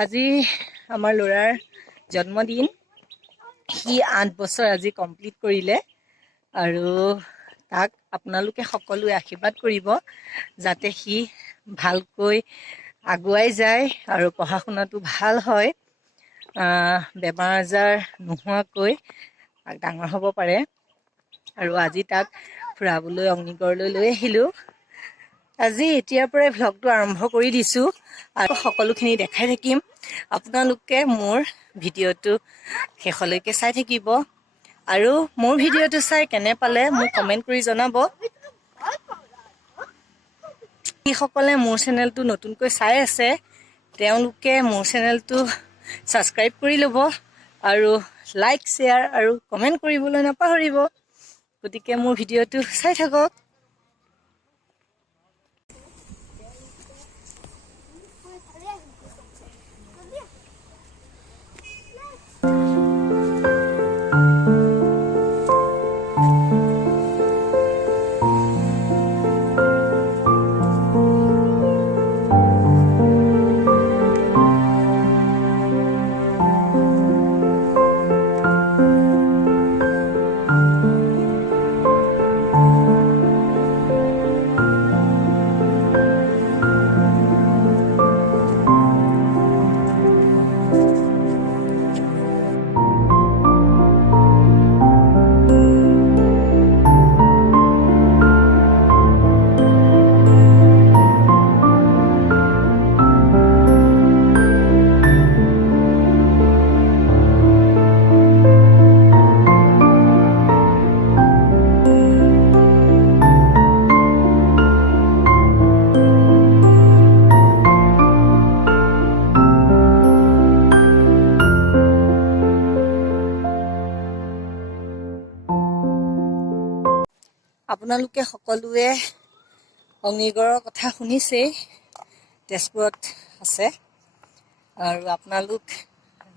আজি আমাৰ ল'ৰাৰ জন্মদিন। সি 8 বছৰ আজি কমপ্লিট কৰিলে আৰু তাক আপোনালোকে সকলোৱে আশীৰ্বাদ কৰিব যাতে সি ভালকৈ আগুৱাই যায় আৰু পঢ়া শুনাটো ভাল হয়, বেমাৰ আজাৰ নোহোৱাকৈ ডাঙৰ হ'ব পাৰে। আৰু আজি তাক ফুৰাবলৈ অগ্নিগড়লৈ লৈ আহিলোঁ। আজি এতিয়াৰ পৰাই ভ্লগটো আৰম্ভ কৰি দিছোঁ আৰু সকলোখিনি দেখাই থাকিম। আপোনালোকে মোৰ ভিডিঅ'টো শেষলৈকে চাই থাকিব আৰু মোৰ ভিডিঅ'টো চাই কেনে পালে মোক কমেণ্ট কৰি জনাব। যিসকলে মোৰ চেনেলটো নতুনকৈ চাই আছে তেওঁলোকে মোৰ চেনেলটো ছাবস্ক্ৰাইব কৰি ল'ব আৰু লাইক, শ্বেয়াৰ আৰু কমেণ্ট কৰিবলৈ নাপাহৰিব। গতিকে মোৰ ভিডিঅ'টো চাই থাকক। আপোনালোকে সকলোৱে অগ্নিগড়ৰ কথা শুনিছেই, তেজপুৰত আছে। আৰু আপোনালোক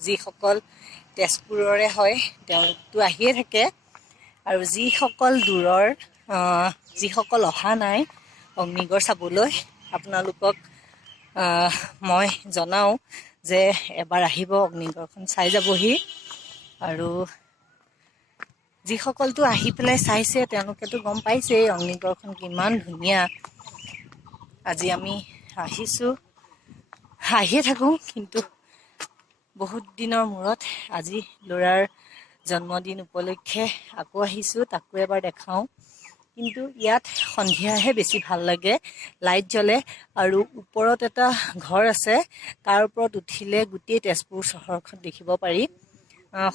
যিসকল তেজপুৰৰে হয় তেওঁলোকতো আহিয়ে থাকে আৰু যিসকল দূৰৰ যিসকল অহা নাই অগ্নিগড় চাবলৈ, আপোনালোকক মই জনাওঁ যে এবাৰ আহিব, অগ্নিগড়খন চাই যাবহি। আৰু যিসকলতো আহি পেলাই চাইছে তেওঁলোকেতো গম পাইছেই অগ্নিগড়খন কিমান ধুনীয়া। আজি আমি আহিয়ে থাকোঁ, কিন্তু বহুত দিনৰ মূৰত আজি ল'ৰাৰ জন্মদিন উপলক্ষে আকৌ আহিছোঁ, তাকো এবাৰ দেখাওঁ। কিন্তু ইয়াত সন্ধিয়াহে বেছি ভাল লাগে, লাইট জ্বলে আৰু ওপৰত এটা ঘৰ আছে, তাৰ ওপৰত উঠিলে গোটেই তেজপুৰ চহৰখন দেখিব পাৰি।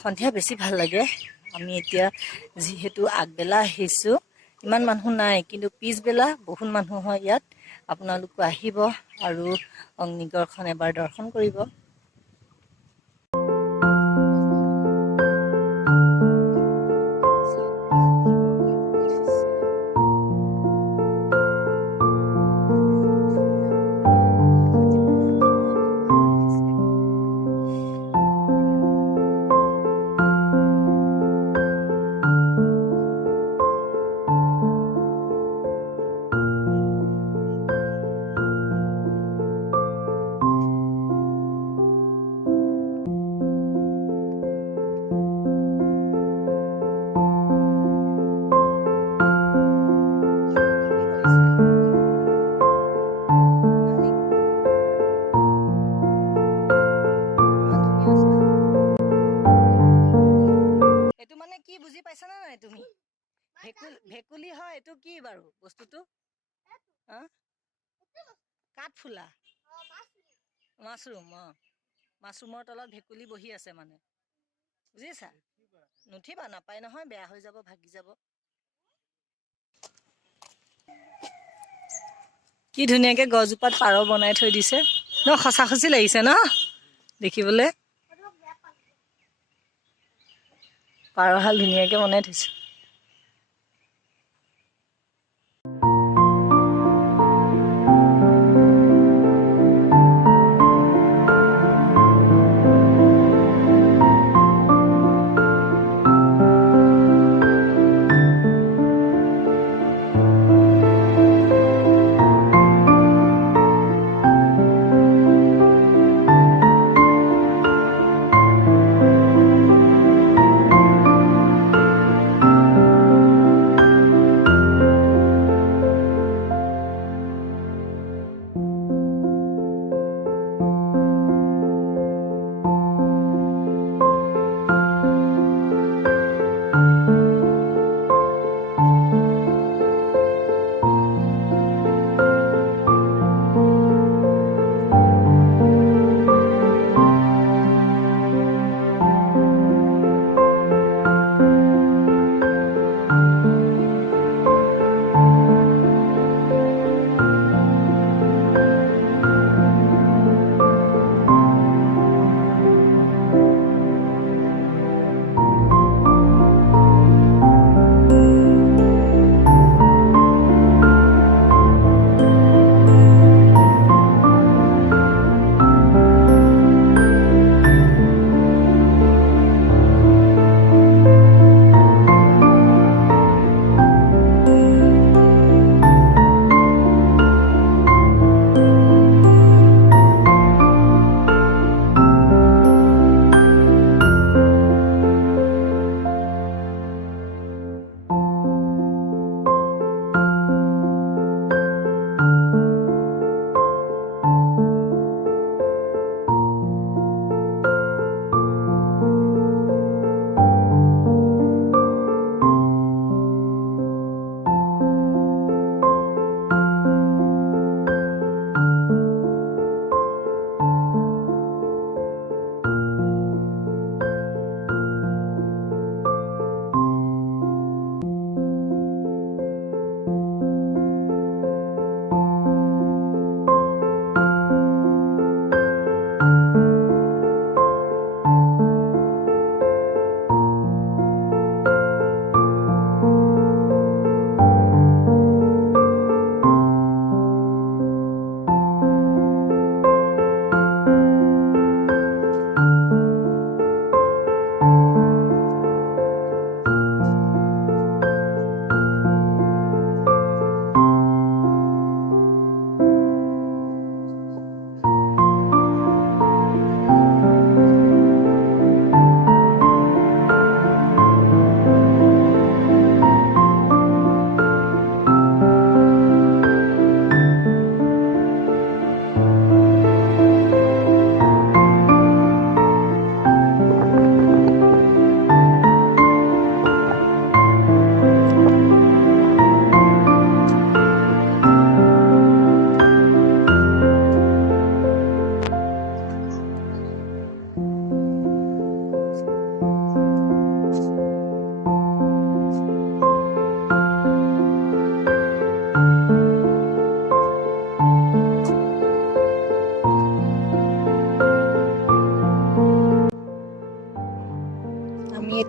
সন্ধিয়া বেছি ভাল লাগে। আমি এতিয়া যিহেতু আগবেলা আহিছোঁ, ইমান মানুহ নাই, কিন্তু পিছবেলা বহুত মানুহ হয় ইয়াত। আপোনালোকো আহিব আৰু অগ্নিগড়খন এবাৰ দৰ্শন কৰিব। এইটো মানে কি বুজি পাইছা না নাই তুমি? ভেকুলী হয়, এইটো কি বাৰু বস্তুটো? কাঠফুলা, মাছৰুম। মাছৰুমৰ তলত ভেকুলী বহি আছে মানে, বুজিছা? নুঠিবা, নাপায় নহয়, বেয়া হৈ যাব, ভাগি যাব। কি ধুনীয়াকে গছজোপাত পাৰ বনাই থৈ দিছে ন, সঁচা সঁচি লাগিছে ন দেখিবলৈ। পাৰহাল ধুনীয়াকে বনাই থৈছে।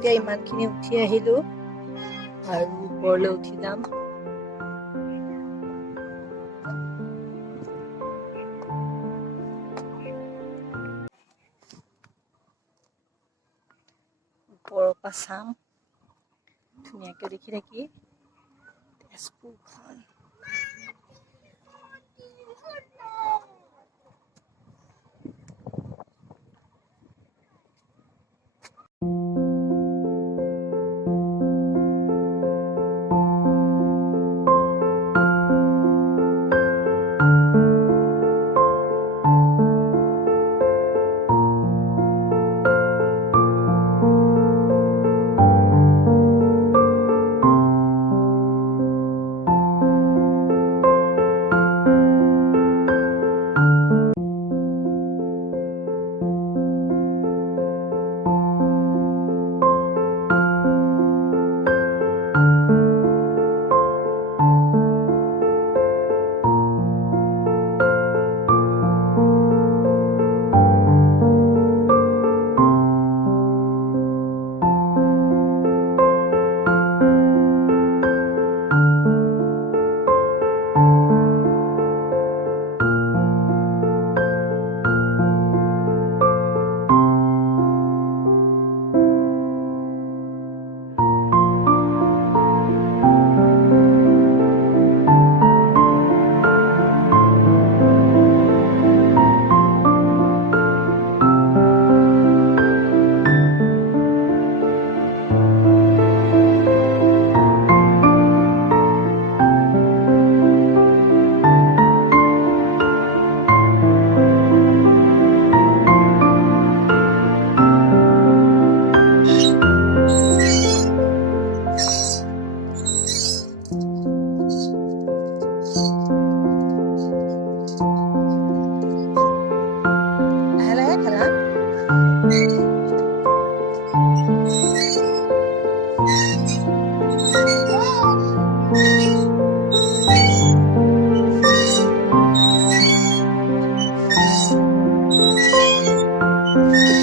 এতিয়া ইমানখিনি উঠি আহিলো আৰু ওপৰলৈ উঠি যাম। ওপৰৰ পৰা চাম ধুনীয়াকৈ দেখি থাকি তেজপুৰখন।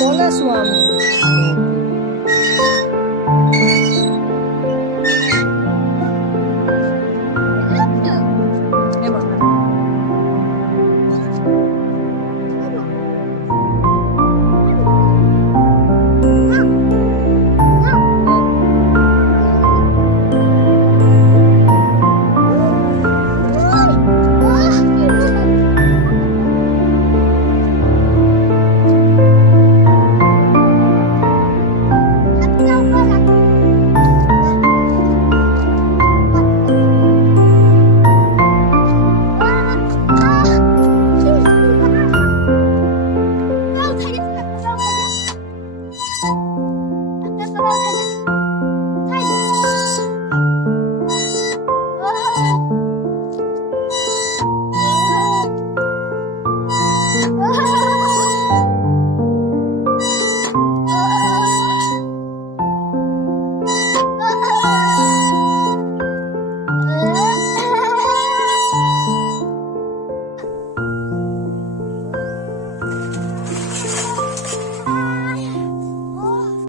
Hola, su amo.